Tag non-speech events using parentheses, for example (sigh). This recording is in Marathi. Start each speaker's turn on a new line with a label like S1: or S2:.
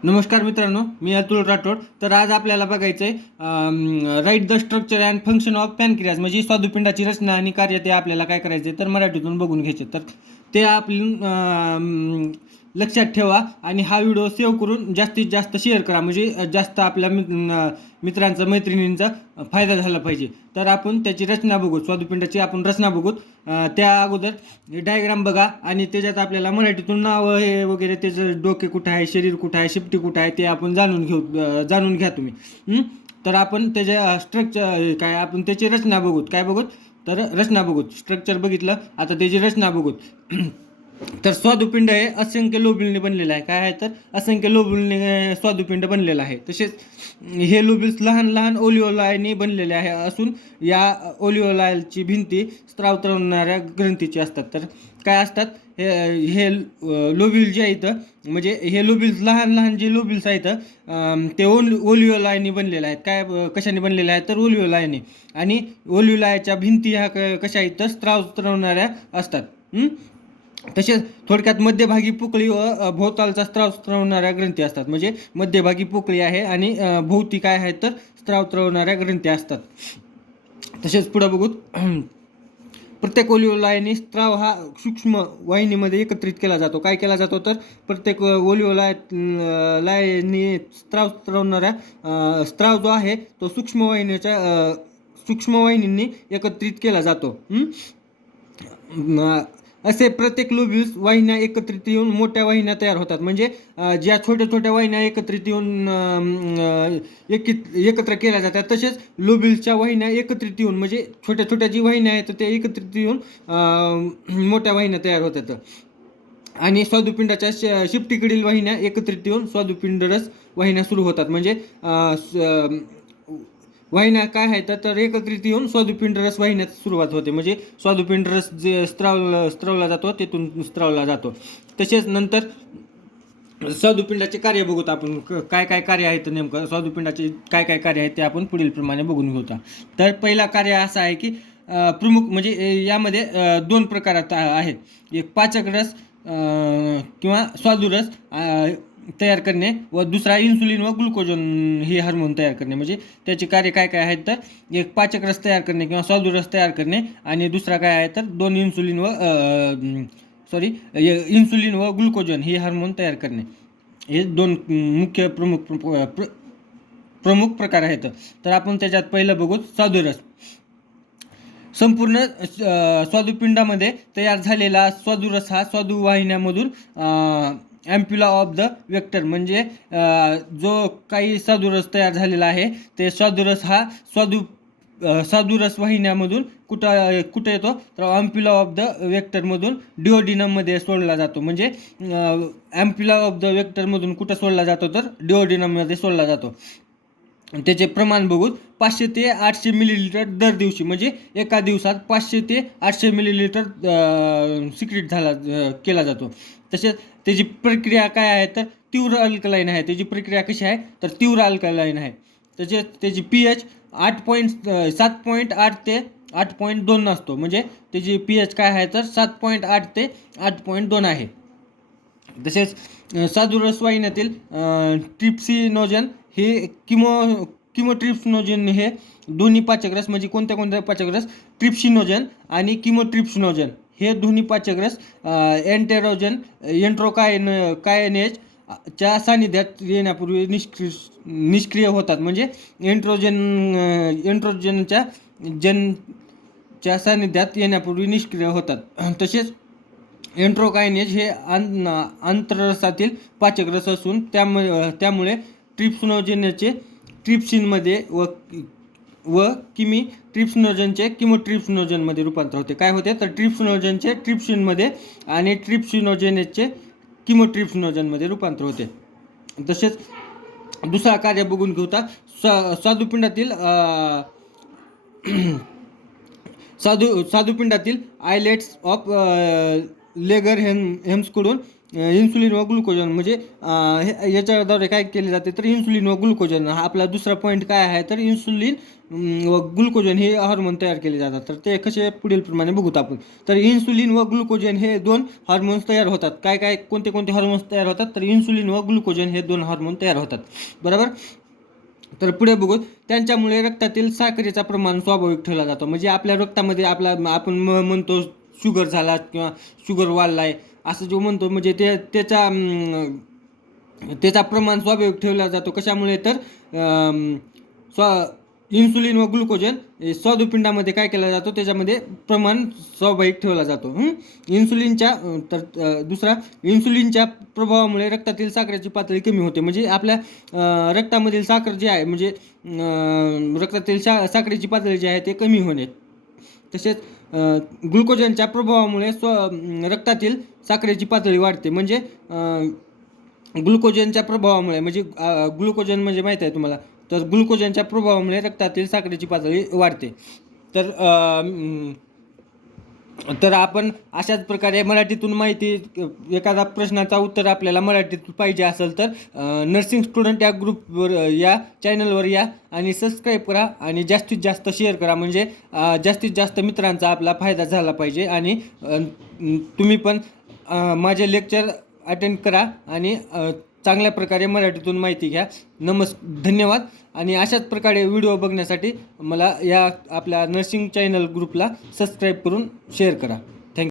S1: नमस्कार मित्रांनो मी अतुल राठोड. तर आज आपल्याला बघायचं आहे write the structure and function of pancreas म्हणजे स्वादुपिंडाची रचना आणि कार्य ते आपल्याला काय करायचं आहे तर मराठीतून बघून घ्यायचे. तर ते आपण लक्षात ठेवा आणि हा व्हिडिओ सेव्ह करून जास्तीत जास्त शेअर करा. म्हणजे जास्त आपल्या मित्रांचा मैत्रिणींचा फायदा झाला पाहिजे. तर आपण त्याची रचना बघू. स्वादुपिंडाची आपण रचना बघू. त्या अगोदर डायग्राम बघा आणि त्याच्यात आपल्याला मराठीतून नाव हे वगैरे त्याचं डोके कुठं आहे शरीर कुठं आहे शिफ्टी कुठं आहे ते आपण जाणून घेऊ जाणून घ्या तुम्ही. तर आपण त्याच्या स्ट्रक्चर काय आपण त्याची रचना बघूत. काय बघूत? तर रचना बघूत. स्ट्रक्चर बघितलं. आता त्याची रचना बघूत. तर स्वादुपिंड हे असंख्य लोबिलने बनलेलं आहे. काय आहे तर? असंख्य लोबिलने स्वादुपिंड बनलेलं आहे. तसेच हे लोबिल्स लहान लहान ओलिओलायने बनलेले आहे. असून या ओलिओलायलची भिंती स्त्रावतरणाऱ्या ग्रंथीची असतात. तर काय असतात? हे हे लोबिल जे आहेत म्हणजे हे लोबिल्स लहान लहान जे लोबिल्स आहेत ते ओल ओलिओलायने बनलेले आहेत. काय कशाने बनलेले आहेत? तर ओलिओलायने आणि ओलिओलायच्या भिंती ह्या क- कशा आहेत? तर स्त्रावतरणाऱ्या असतात. तसेच थोडक्यात मध्यभागी पोकळी व भोवतालचा स्त्राव स्त्रवणाऱ्या ग्रंथी असतात. म्हणजे मध्यभागी पोकळी आहे आणि भोवती काय आहे तर स्त्राव स्त्रवणाऱ्या ग्रंथी असतात. तसेच पुढं बघू (clears throat) प्रत्येक ओलिओलायनी स्त्राव हा सूक्ष्म वाहिनीमध्ये एकत्रित केला जातो. काय केला जातो तर प्रत्येक ओलिओलाय लायनी स्त्राव स्त्रवणाऱ्या स्त्राव जो आहे तो सूक्ष्म वाहिनीच्या सूक्ष्म वाहिनींनी एकत्रित केला जातो. असे प्रत्येक लोबिल्स वाहिन्या एकत्रित येऊन मोठ्या वाहिन्या तयार होतात. म्हणजे ज्या छोट्या छोट्या वाहिन्या एकत्रित येऊन एकित एकत्र केल्या जातात तसेच लोबिल्सच्या वाहिन्या एकत्रित येऊन म्हणजे छोट्या छोट्या जी वाहिन्या आहेत त्या एकत्रित येऊन मोठ्या वाहिन्या तयार होतात. आणि स्वादुपिंडाच्या श शिफ्टीकडील वाहिन्या एकत्रित येऊन स्वादुपिंड रस वाहिन्या सुरू होतात. म्हणजे स- वाहिन्या काय आहेत तर एकत्रित येऊन स्वादुपिंडरस वाहिन्यात सुरुवात होते. म्हणजे स्वादुपिंडरस जे स्त्रावला जातो तिथून स्त्रावला जातो. तसेच नंतर स्वादुपिंडाचे कार्य बघूत आपण. क- काय काय कार्य आहेत नेमकं? स्वादुपिंडाचे काय काय कार्य आहेत ते आपण पुढील प्रमाणे बघून घेऊता तर पहिला कार्य असा आहे की प्रमुख म्हणजे यामध्ये दोन प्रकारात आहेत. एक पाचक रस किंवा स्वादुरस तयार करणे व दुसरा इन्सुलिन व ग्लुकोजन हे हार्मोन तयार करणे. म्हणजे त्याचे कार्य काय काय आहेत तर एक पाचक रस तयार करणे किंवा स्वादुरस तयार करणे आणि दुसरा काय आहे तर दोन इन्सुलिन व सॉरी इन्सुलिन व ग्लुकोजन हे हार्मोन तयार करणे. हे दोन मुख्य प्रमुख प्र- प्र- प्रमुख प्रकार आहेत. तर आपण त्याच्यात पहिलं बघू स्वादुरस संपूर्ण स्वादुपिंडामध्ये तयार झालेला स्वादुरस हा स्वादुवाहिन्यामधून ॲम्प्युला ऑफ द वेक्टर म्हणजे जो काही स्वादुरस तयार झालेला आहे ते स्वादुरस हा स्वादु अ, वाहिन्यामधून कुठं कुठं येतो? तर ॲम्प्युला ऑफ द वेक्टरमधून डिओडिनममध्ये सोडला जातो. म्हणजे ॲम्प्युला ऑफ द वेक्टरमधून कुठं सोडला जातो? तर डिओडिनममध्ये सोडला जातो. त्याचे प्रमाण बघून पाचशे ते आठशे मिलीलिटर दर दिवशी म्हणजे एका दिवसात पाचशे ते आठशे मिलीलिटर सिक्रेट झाला केला जातो. तसेच त्याची प्रक्रिया काय आहे तर तीव्र अल्कलाईन आहे. त्याची प्रक्रिया कशी आहे तर तीव्र अल्कलाईन आहे. तसेच त्याची पी एच आठ पॉईंट सात पॉईंट आठ ते आठ पॉईंट दोन असतो. म्हणजे त्याची पी एच काय आहे तर सात पॉईंट आठ ते आठ पॉईंट दोन आहे. तसेच साधुरस वाहिन्यातील ट्रिप्सिनोजन हे किमो किमोट्रिप्सिनोजन हे दोन्ही पाचकरस म्हणजे कोणत्या कोणत्या पाचकरस ट्रिप्सिनोजन आणि किमोट्रिप्सिनोजन हे दोन्ही पाचकरस एन्टेरोजन एन्ट्रोकायन कायनेज च्या सानिध्यात येण्यापूर्वी निष्क्रिय निष्क्रिय होतात. म्हणजे एन्ट्रोजन एन्ट्रोजनच्या जनच्या सानिध्यात येण्यापूर्वी निष्क्रिय होतात. तसेच एन्ट्रोकायनेज हे आं आंतररसातील पाचक रस असून त्यामुळे त्यामुळे ट्रिप्सनोजेनचे ट्रिप्सिनमध्ये व व किमी ट्रिप्सनोजनचे किमोट्रिप्सनोजनमध्ये रूपांतर होते. काय होते? तर ट्रिप्सनोजनचे ट्रिप्सिनमध्ये आणि ट्रिप्सिनोजेनेसचे किमोट्रिप्सनोजनमध्ये रूपांतर होते. तसेच दुसरा कार्य बघून घेऊता. सा स्वादुपिंडातील साधू साधुपिंडातील आयलेट्स ऑफ लेगर हेम हेम्सकडून इन्सुलिन व ग्लुकोजन म्हणजे हे- याच्याद्वारे काय केले जाते तर इन्सुलिन व ग्लुकोजन हा आपला दुसरा पॉईंट काय आहे तर इन्सुलिन व ग्लुकोजन हे हार्मोन तयार केले जातात. तर ते कसे पुढील प्रमाणे बघूत आपण. तर इन्सुलिन व ग्लुकोजन हे दोन हार्मोन्स तयार होतात. काय काय कोणते कोणते हार्मोन्स तयार होतात तर इन्सुलिन व ग्लुकोजन हे दोन हार्मोन तयार होतात. बरोबर? तर पुढे बघू त्यांच्यामुळे रक्तातील साखरेचा प्रमाण स्वाभाविक ठेवला जातो. म्हणजे आपल्या रक्तामध्ये आपला आपण म- म्हणतो शुगर झाला किंवा शुगर वाढला आहे असं जो म्हणतो म्हणजे ते त्याचा त्याचा प्रमाण स्वाभाविक ठेवला जातो. कशामुळे? तर स्वा स्व इन्सुलिन व ग्लुकोजन स्वादुपिंडामध्ये काय केला जातो? त्याच्यामध्ये प्रमाण स्वाभाविक ठेवला जातो. इन्सुलिनच्या तर दुसरा इन्सुलिनच्या प्रभावामुळे रक्तातील साखरेची पातळी कमी होते. म्हणजे आपल्या रक्तामधील साखर जी आहे म्हणजे रक्तातील सा साखरेची पातळी जी आहे ते कमी होणे. तसेच ग्लुकोजनच्या प्रभावामुळे स्व रक्तातील साखरेची पातळी वाढते. म्हणजे ग्लुकोजनच्या प्रभावामुळे म्हणजे ग्लुकोजन म्हणजे माहीत आहे तुम्हाला? तर ग्लुकोजनच्या प्रभावामुळे रक्तातील साखरेची पातळी वाढते. तर तर आपण अशाच प्रकारे मराठीतून माहिती एखादा प्रश्नाचा उत्तर आपल्याला मराठीत पाहिजे असेल तर नर्सिंग स्टुडंट या ग्रुपवर या चॅनलवर या आणि सबस्क्राईब करा आणि जास्तीत जास्त शेअर करा. म्हणजे जास्तीत जास्त मित्रांचा आपला फायदा झाला पाहिजे आणि तुम्ही पण माझे लेक्चर अटेंड करा आणि चांगल्या प्रकारे मराठीतून माहिती घ्या. नमस् धन्यवाद. आणि अशाच प्रकारे व्हिडिओ बघण्यासाठी मला या आपल्या नर्सिंग चॅनल ग्रुपला सबस्क्राईब करून शेअर करा.